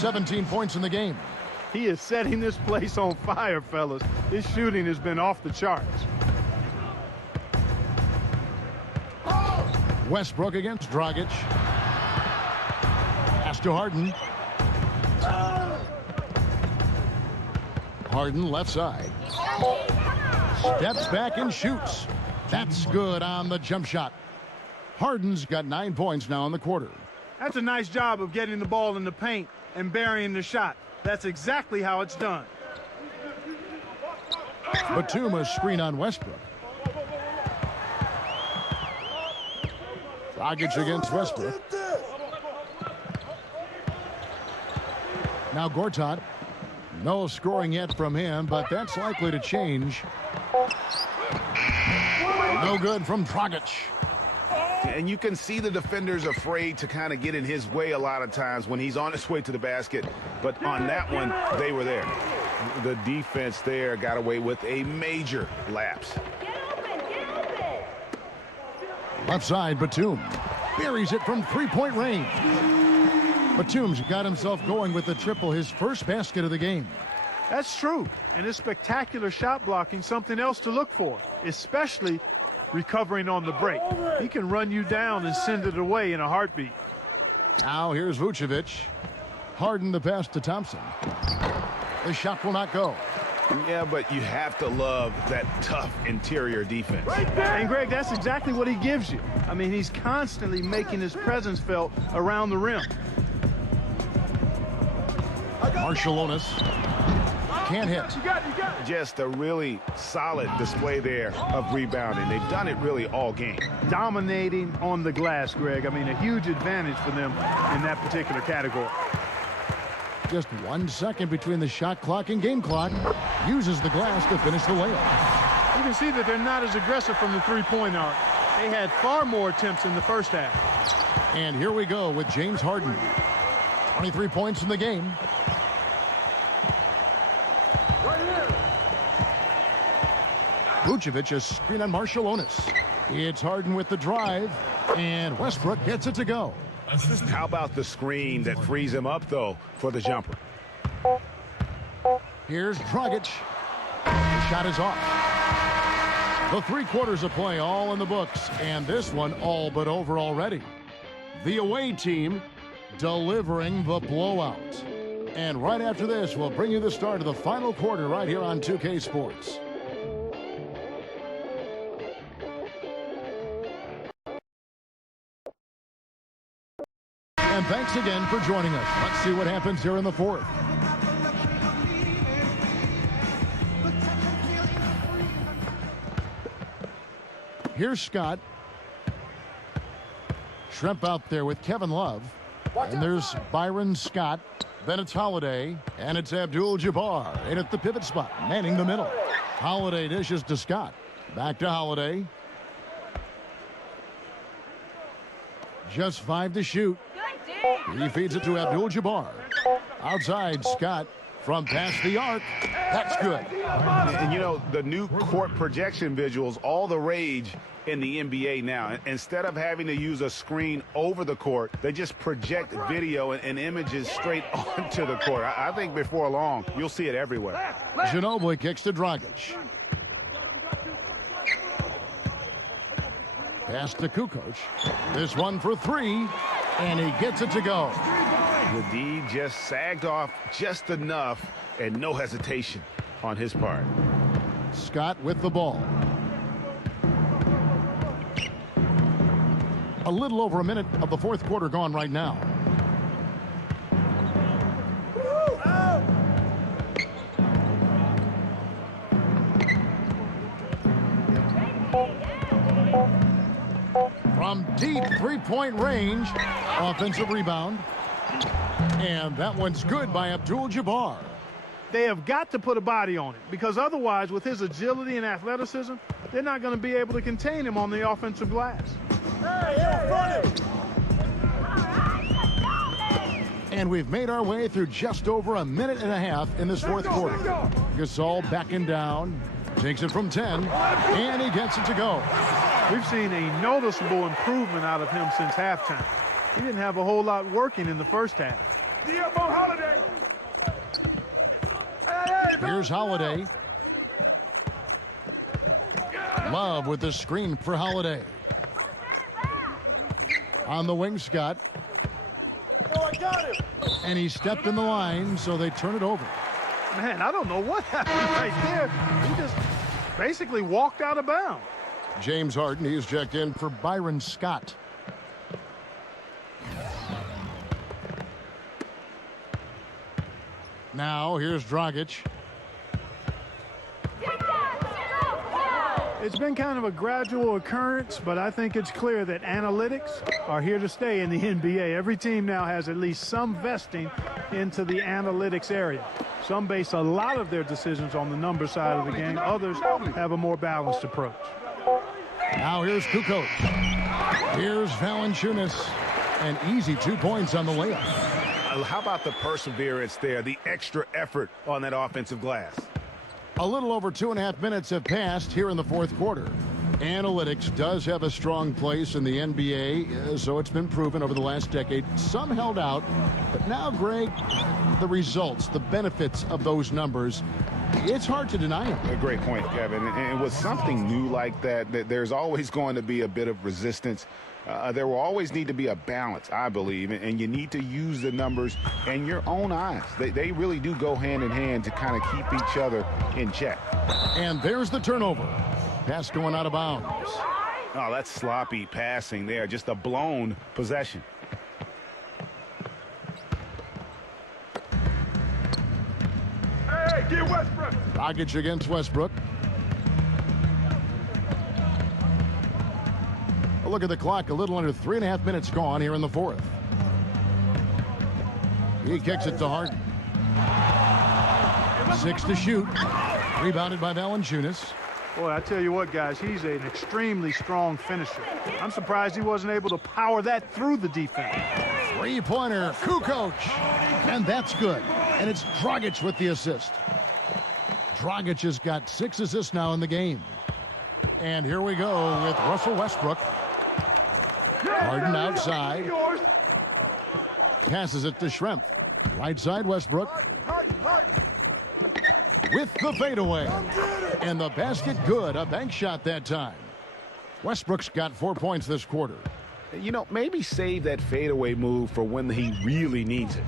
17 points in the game. He is setting this place on fire, fellas. His shooting has been off the charts. Westbrook against Dragic. Pass to Harden. Harden left side. Steps back and shoots. That's good on the jump shot. Harden's got 9 points now in the quarter. That's a nice job of getting the ball in the paint and burying the shot. That's exactly how it's done. Batum a screen on Westbrook. Dragic against Westbrook. Now Gortat. No scoring yet from him, but that's likely to change. No good from Dragic. And you can see the defenders afraid to kind of get in his way a lot of times when he's on his way to the basket. But on that one, they were there. The defense there got away with a major lapse. Get open. Left side, Batum. Buries it from three-point range. Batum's got himself going with the triple, his first basket of the game. That's true. And his spectacular shot blocking, something else to look for, especially recovering on the break. He can run you down and send it away in a heartbeat. Now here's Vucevic. Harden the pass to Thompson. The shot will not go. Yeah, but you have to love that tough interior defense. And Greg, that's exactly what he gives you. I mean, he's constantly making his presence felt around the rim. Marciulionis can't hit. Just a really solid display there of rebounding. They've done it really all game. Dominating on the glass, Greg. I mean, a huge advantage for them in that particular category. Just 1 second between the shot clock and game clock. Uses the glass to finish the layup. You can see that they're not as aggressive from the three-point arc. They had far more attempts in the first half. And here we go with James Harden. 23 points in the game. Vucevic a screen on Marciulionis. It's Harden with the drive, and Westbrook gets it to go. How about the screen that frees him up, though, for the jumper? Here's Dragic. The shot is off. The 3 quarters of play all in the books, and this one all but over already. The away team delivering the blowout. And right after this, we'll bring you the start of the final quarter right here on 2K Sports. And thanks again for joining us. Let's see what happens here in the fourth. Here's Scott. Shrimp out there with Kevin Love. And there's Byron Scott. Then it's Holiday. And it's Abdul-Jabbar in at the pivot spot, manning the middle. Holiday dishes to Scott. Back to Holiday. Just 5 to shoot. He feeds it to Abdul-Jabbar. Outside, Scott from past the arc. That's good. And you know, the new court projection visuals, all the rage in the NBA now. Instead of having to use a screen over the court, they just project video and images straight onto the court. I think before long, you'll see it everywhere. Ginobili kicks to Dragic. Pass to Kukoc. This one for three, and he gets it to go. The D just sagged off just enough, and no hesitation on his part. Scott with the ball. A little over a minute of the fourth quarter gone right now. From deep three-point range, offensive rebound. And that one's good by Abdul-Jabbar. They have got to put a body on it, because otherwise, with his agility and athleticism, they're not going to be able to contain him on the offensive glass. And we've made our way through just over a minute and a half in this fourth quarter. Gasol backing down, takes it from 10, and he gets it to go. We've seen a noticeable improvement out of him since halftime. He didn't have a whole lot working in the first half. Here's Holiday. Love with the screen for Holiday. On the wing, Scott. And he stepped in the line, so they turn it over. Man, I don't know what happened right there. He just basically walked out of bounds. James Harden, he's checked in for Byron Scott. Now, here's Dragic. It's been kind of a gradual occurrence, but I think it's clear that analytics are here to stay in the NBA. Every team now has at least some vesting into the analytics area. Some base a lot of their decisions on the number side of the game. Others have a more balanced approach. Now here's Kukoc. Here's Valanciunas. An easy 2 points on the layup. How about the perseverance there, the extra effort on that offensive glass? A little over 2.5 minutes have passed here in the fourth quarter. Analytics does have a strong place in the NBA, so it's been proven over the last decade. Some held out, but now, Greg, the results, the benefits of those numbers, it's hard to deny them. A great point, Kevin. And with something new like that, there's always going to be a bit of resistance. There will always need to be a balance, I believe, and you need to use the numbers and your own eyes. They really do go hand in hand to kind of keep each other in check. And there's the turnover. Pass going out of bounds. Oh, that's sloppy passing there. Just a blown possession. Hey, get Westbrook. Dragic against Westbrook. A look at the clock. A little under 3.5 minutes gone here in the fourth. He kicks it to Harden. 6 to shoot. Rebounded by Valanciunas. Boy, I tell you what, guys, he's an extremely strong finisher. I'm surprised he wasn't able to power that through the defense. Three-pointer, Kukoc. And that's good. And it's Dragic with the assist. Dragic has got 6 assists now in the game. And here we go with Russell Westbrook. Harden outside. Passes it to Schrempf. Right side Westbrook. With the fadeaway. And the basket good. A bank shot that time. Westbrook's got 4 points this quarter. You know, maybe save that fadeaway move for when he really needs it.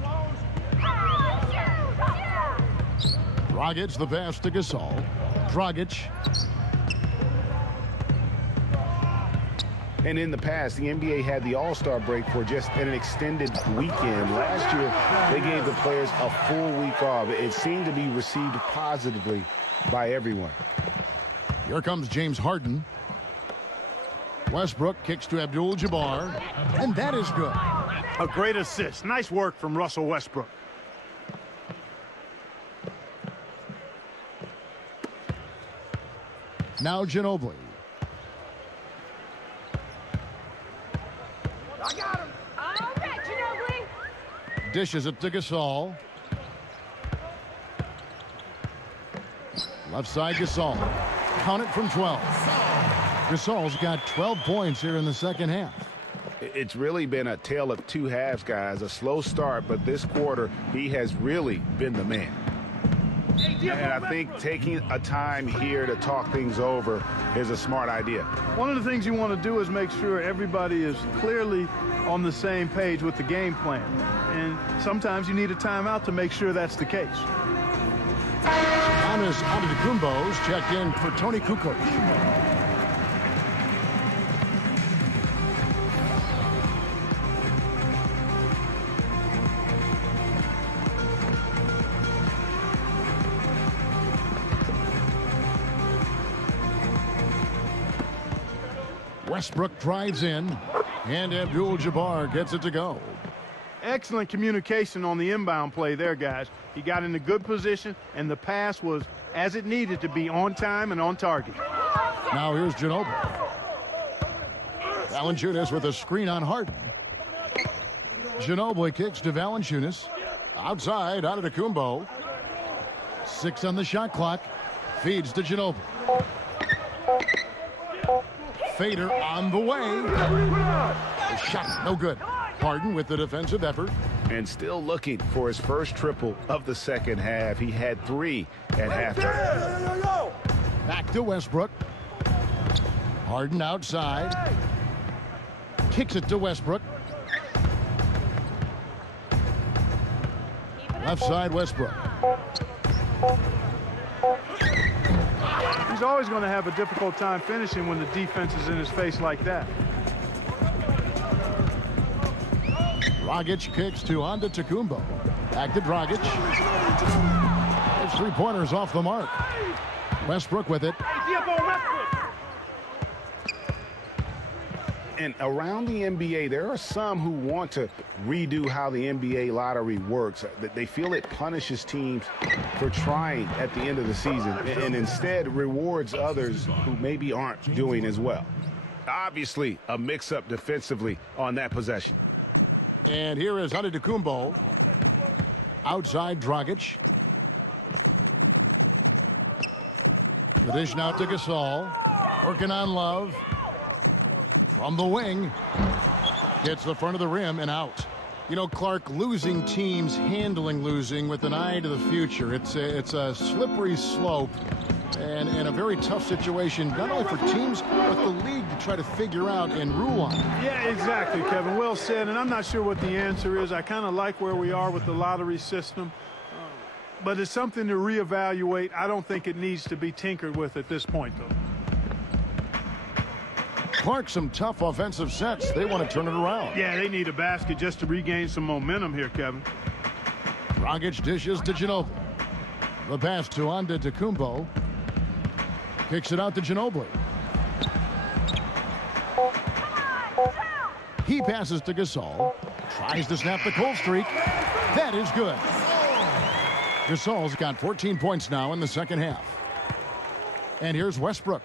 Dragic, the pass to Gasol. Dragic. And in the past, the NBA had the All-Star break for just an extended weekend. Last year, they gave the players a full week off. It seemed to be received positively by everyone. Here comes James Harden. Westbrook kicks to Abdul-Jabbar, and that is good. A great assist. Nice work from Russell Westbrook. Now Ginobili. I got him. All right, Ginobili. Dishes it to Gasol. Left side Gasol. Count it from 12. Gasol's got 12 points here in the second half. It's really been a tale of two halves, guys. A slow start, but this quarter, he has really been the man. And I think taking a time here to talk things over is a smart idea. One of the things you want to do is make sure everybody is clearly on the same page with the game plan. And sometimes you need a timeout to make sure that's the case. Giannis Antetokounmpo's checked in for Tony Kukoc. Westbrook drives in, and Abdul-Jabbar gets it to go. Excellent communication on the inbound play there, guys. He got in a good position, and the pass was as it needed to be, on time and on target. Now here's Ginobili. Valanciunas with a screen on Harden. Ginobili kicks to Valanciunas. Outside, Antetokounmpo. 6 on the shot clock. Feeds to Ginobili. Fader on the way. The shot no good. Harden with the defensive effort. And still looking for his first triple of the second half. He had 3 at halftime. Back to Westbrook. Harden outside. Kicks it to Westbrook. Left side Westbrook. He's always going to have a difficult time finishing when the defense is in his face like that. Dragic kicks to Antetokounmpo. Back to Dragic. His three-pointers off the mark. Westbrook with it. And around the NBA, there are some who want to redo how the NBA lottery works. They feel it punishes teams for trying at the end of the season and instead rewards others who maybe aren't doing as well. Obviously, a mix-up defensively on that possession. And here is Antetokounmpo. Outside Dragic. The dish now to Gasol. Working on Love. From the wing. Hits the front of the rim and out. You know, Clark, losing teams handling losing with an eye to the future. It's a slippery slope and a very tough situation, not only for teams, but the league to try to figure out and rule on. Yeah, exactly, Kevin. Well said, and I'm not sure what the answer is. I kind of like where we are with the lottery system, but it's something to reevaluate. I don't think it needs to be tinkered with at this point, though. Clark, some tough offensive sets. They want to turn it around. Yeah, they need a basket just to regain some momentum here, Kevin. Dragic dishes to Ginobili. The pass to Antetokounmpo. Kicks it out to Ginobili. He passes to Gasol. Tries to snap the cold streak. That is good. Gasol's got 14 points now in the second half. And here's Westbrook.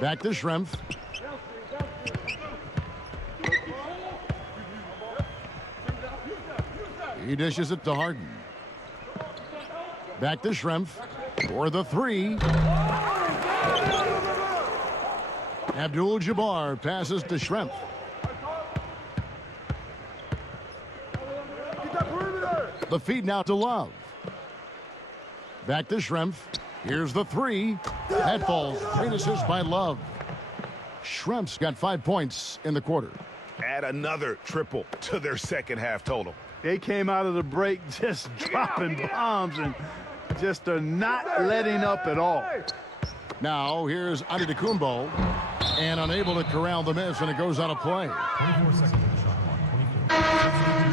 Back to Schrempf. He dishes it to Harden. Back to Schrempf for the three. Abdul-Jabbar passes to Schrempf. The feed now to Love. Back to Schrempf. Here's the three. That falls. Great assist by Love. Schrempf's got 5 points in the quarter. Add another triple to their second half total. They came out of the break just dropping bombs and just are not letting up at all. Now here's Antetokounmpo, and unable to corral the miss, and it goes out of play. 24 seconds on the shot clock. 24.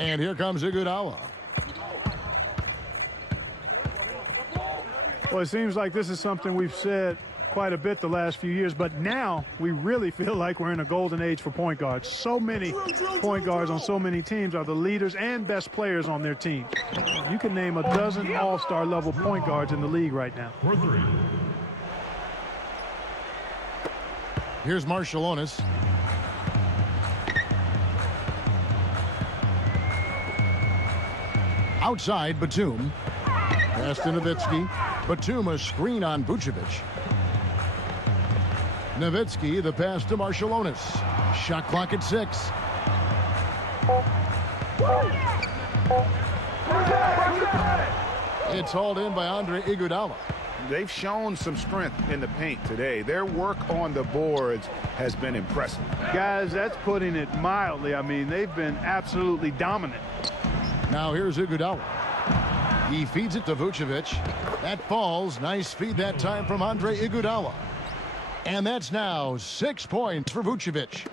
And here comes Iguodala. Well, it seems like this is something we've said quite a bit the last few years, but now we really feel like we're in a golden age for point guards. So many point guards on so many teams are the leaders and best players on their team. You can name a dozen all-star level point guards in the league right now. For three. Here's Marciulionis. Outside, Batum. Pass to Nowitzki. Batum, a screen on Vucevic. Nowitzki, the pass to Marciulionis. Shot clock at 6. It's hauled in by Andre Iguodala. They've shown some strength in the paint today. Their work on the boards has been impressive. Guys, that's putting it mildly. I mean, they've been absolutely dominant. Now here's Iguodala. He feeds it to Vucevic. That falls. Nice feed that time from Andre Iguodala. And that's now 6 points for Vucevic.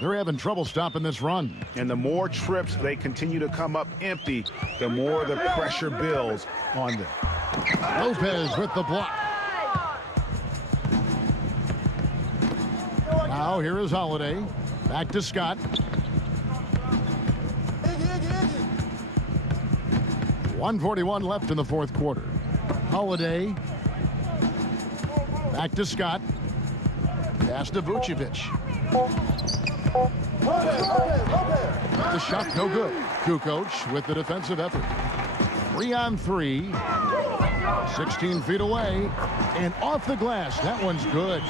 They're having trouble stopping this run. And the more trips they continue to come up empty, the more the pressure builds on them. Lopez with the block. Now here is Holiday. Back to Scott. 1:41 left in the fourth quarter. Holiday. Back to Scott. Pass to Vucevic. The shot no good. Kukoc with the defensive effort. 3 on 3. 16 feet away. And off the glass. That one's good.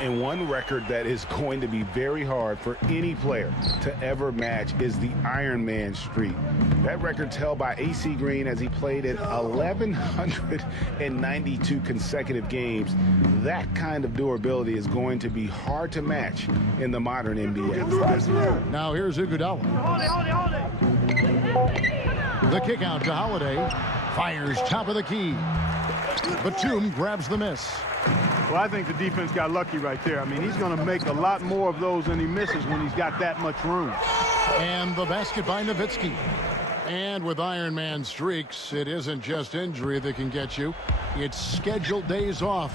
And one record that is going to be very hard for any player to ever match is the Iron Man streak. That record's held by AC Green as he played in 1,192 consecutive games. That kind of durability is going to be hard to match in the modern NBA. Now here's Iguodala. The kick out to Holiday. Fires top of the key. Batum grabs the miss. Well, I think the defense got lucky right there. I mean, he's going to make a lot more of those than he misses when he's got that much room. And the basket by Nowitzki. And with Iron Man streaks, it isn't just injury that can get you. It's scheduled days off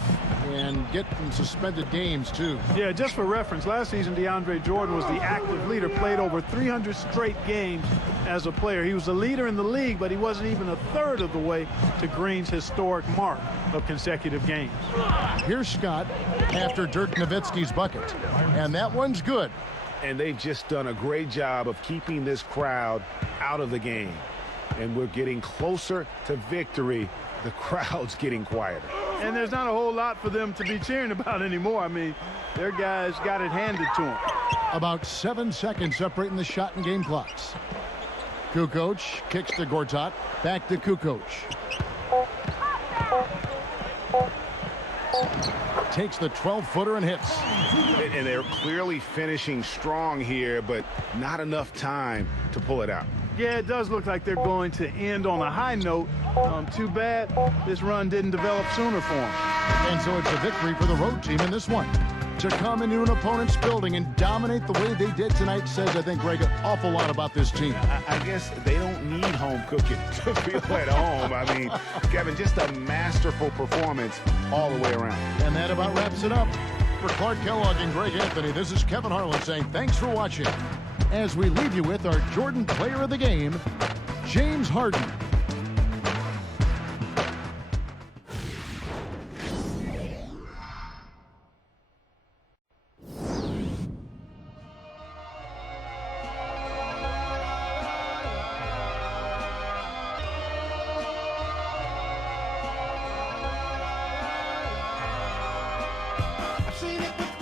and getting suspended games, too. Yeah, just for reference, last season DeAndre Jordan was the active leader, played over 300 straight games as a player. He was the leader in the league, but he wasn't even a third of the way to Green's historic mark of consecutive games. Here's Scott after Dirk Nowitzki's bucket. And that one's good. And they've just done a great job of keeping this crowd out of the game. And we're getting closer to victory. The crowd's getting quieter. And there's not a whole lot for them to be cheering about anymore. I mean, their guys got it handed to them. About 7 seconds separating the shot and game clocks. Kukoc kicks to Gortat. Back to Kukoc. Takes the 12-footer and hits. And they're clearly finishing strong here, but not enough time to pull it out. Yeah, it does look like they're going to end on a high note. Too bad this run didn't develop sooner for them. And so it's a victory for the road team in this one. To come into an opponent's building and dominate the way they did tonight says, I think, Greg, an awful lot about this team. I guess they don't need home cooking to feel at home. I mean, Kevin, just a masterful performance all the way around. And that about wraps it up. For Clark Kellogg and Greg Anthony, this is Kevin Harlan saying thanks for watching. As we leave you with our Jordan Player of the Game, James Harden. I've seen it before.